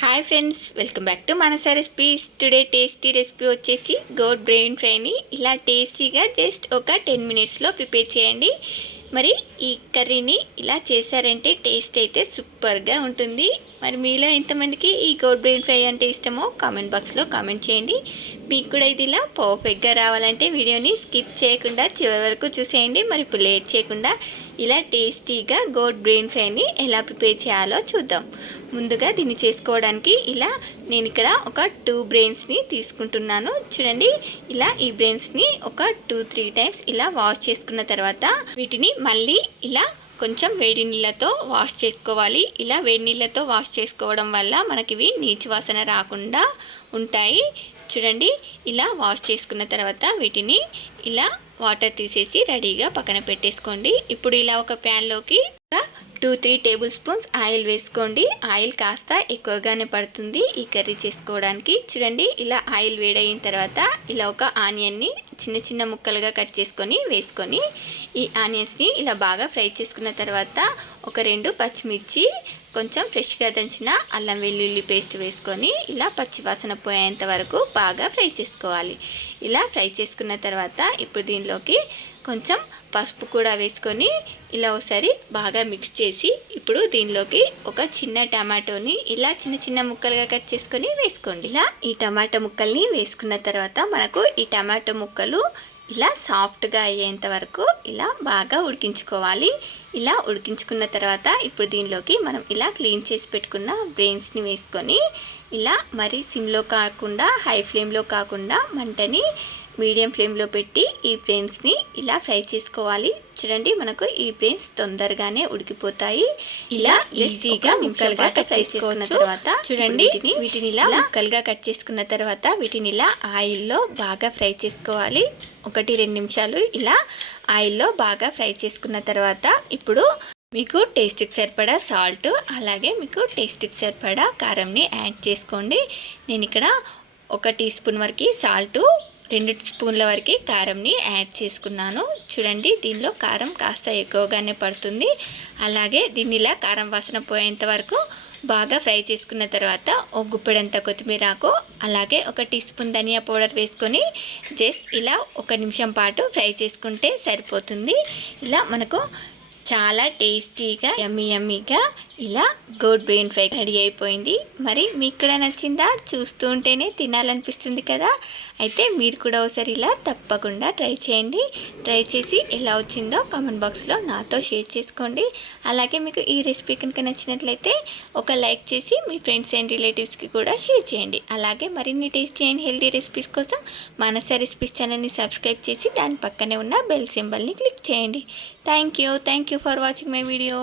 Hi friends, welcome back to Manasa recipes. Today tasty recipe వచ్చేసి goat brain ఫ్రైని ఇలా టేస్టీగా just ఒక 10 మినిట్స్లో ప్రిపేర్ చేయండి. మరి ఈ కర్రీని ఇలా చేశారంటే టేస్ట్ అయితే సూపర్గా ఉంటుంది. మరి మీలో ఎంతమందికి ఈ గోట్ బ్రెయిన్ ఫ్రై అంటే ఇష్టమో కామెంట్ బాక్స్లో కామెంట్ చేయండి. మీకు కూడా ఇది ఇలా పర్ఫెక్ట్గా రావాలంటే వీడియోని స్కిప్ చేయకుండా చివరి వరకు చూసేయండి. మరి ఇప్పుడు లేట్ చేయకుండా ఇలా టేస్టీగా గోట్ బ్రెయిన్ ఫ్రైని ఎలా ప్రిపేర్ చేయాలో చూద్దాం. ముందుగా దీన్ని చేసుకోవడానికి ఇలా నేను ఇక్కడ ఒక 2 బ్రెయిన్స్ని తీసుకుంటున్నాను. చూడండి, ఇలా ఈ బ్రెయిన్స్ని ఒక 2-3 టైమ్స్ ఇలా వాష్ చేసుకున్న తర్వాత వీటిని మళ్ళీ ఇలా కొంచెం వేడి నీళ్ళతో వాష్ చేసుకోవాలి. ఇలా వేడి నీళ్ళతో వాష్ చేసుకోవడం వల్ల మనకి ఇవి నీచు వాసన రాకుండా ఉంటాయి. చూడండి, ఇలా వాష్ చేసుకున్న తర్వాత వీటిని ఇలా వాటర్ తీసేసి రెడీగా పక్కన పెట్టేసుకోండి. ఇప్పుడు ఇలా ఒక ప్యాన్లోకి 2-3 టేబుల్ స్పూన్స్ ఆయిల్ వేసుకోండి. ఆయిల్ కాస్త ఎక్కువగానే పడుతుంది ఈ కర్రీ చేసుకోవడానికి. చూడండి, ఇలా ఆయిల్ వేడైన తర్వాత ఇలా ఒక ఆనియన్ని చిన్న చిన్న ముక్కలుగా కట్ చేసుకొని వేసుకొని ఈ ఆనియన్స్ని ఇలా బాగా ఫ్రై చేసుకున్న తర్వాత ఒక 2 పచ్చిమిర్చి, కొంచెం ఫ్రెష్గా దంచిన అల్లం వెల్లుల్లి పేస్ట్ వేసుకొని ఇలా పచ్చివాసన పోయేంత వరకు బాగా ఫ్రై చేసుకోవాలి. ఇలా ఫ్రై చేసుకున్న తర్వాత ఇప్పుడు దీనిలోకి కొంచెం పసుపు కూడా వేసుకొని ఇలా ఒకసారి బాగా మిక్స్ చేసి ఇప్పుడు దీనిలోకి ఒక చిన్న టమాటోని ఇలా చిన్న చిన్న ముక్కలుగా కట్ చేసుకొని వేసుకోండి. ఇలా ఈ టమాటో ముక్కల్ని వేసుకున్న తర్వాత మనకు ఈ టమాటో ముక్కలు ఇలా సాఫ్ట్గా అయ్యేంత వరకు ఇలా బాగా ఉడికించుకోవాలి. ఇలా ఉడికించుకున్న తర్వాత ఇప్పుడు దీనిలోకి మనం ఇలా క్లీన్ చేసి పెట్టుకున్న బ్రెయిన్స్ని వేసుకొని ఇలా మరి సిమ్లో కాకుండా హై ఫ్లేమ్లో కాకుండా మంటని మీడియం ఫ్లేమ్లో పెట్టి ఈ బ్రెయిన్స్ని ఇలా ఫ్రై చేసుకోవాలి. చూడండి, మనకు ఈ బ్రెయిన్స్ తొందరగానే ఉడికిపోతాయి. ఇలా ఈజీగా ముక్కలుగా కట్ చేసుకున్న తర్వాత చూడండి, వీటిని ఇలా ముక్కలుగా కట్ చేసుకున్న తర్వాత వీటిని ఇలా ఆయిల్లో బాగా ఫ్రై చేసుకోవాలి. 1-2 నిమిషాలు ఇలా ఆయిల్లో బాగా ఫ్రై చేసుకున్న తర్వాత ఇప్పుడు మీకు టేస్ట్కి సరిపడా సాల్ట్, అలాగే మీకు టేస్ట్కి సరిపడా కారంని యాడ్ చేసుకోండి. నేను ఇక్కడ 1 టీ స్పూన్ వరకు సాల్ట్, 2 స్పూన్ల వరకు కారంని యాడ్ చేసుకున్నాను. చూడండి, దీనిలో కారం కాస్త ఎక్కువగానే పడుతుంది. అలాగే దీన్ని ఇలా కారం వాసన పోయేంత వరకు బాగా ఫ్రై చేసుకున్న తర్వాత ఒక గుప్పెడంత కొత్తిమీరాకు, అలాగే 1 టీ స్పూన్ ధనియా పౌడర్ వేసుకొని జస్ట్ ఇలా 1 నిమిషం పాటు ఫ్రై చేసుకుంటే సరిపోతుంది. ఇలా మనకు చాలా టేస్టీగా యమ్మీగా ఇలా గోట్ బ్రెయిన్ ఫ్రై రెడీ అయిపోయింది. మరి మీకు కూడా నచ్చిందా? చూస్తూ ఉంటేనే తినాలనిపిస్తుంది కదా. అయితే మీరు కూడా ఒకసారి ఇలా తప్పకుండా ట్రై చేయండి. ట్రై చేసి ఎలా వచ్చిందో కామెంట్ బాక్స్లో నాతో షేర్ చేసుకోండి. అలాగే మీకు ఈ రెసిపీ కనుక నచ్చినట్లయితే ఒక లైక్ చేసి మీ ఫ్రెండ్స్ అండ్ రిలేటివ్స్కి కూడా షేర్ చేయండి. అలాగే మరిన్ని టేస్టీ అండ్ హెల్తీ రెసిపీస్ కోసం మనసా రెసిపీస్ ఛానల్ని సబ్స్క్రైబ్ చేసి దాని పక్కనే ఉన్న బెల్ సింబల్ని క్లిక్ చేయండి. Thank you for watching my video.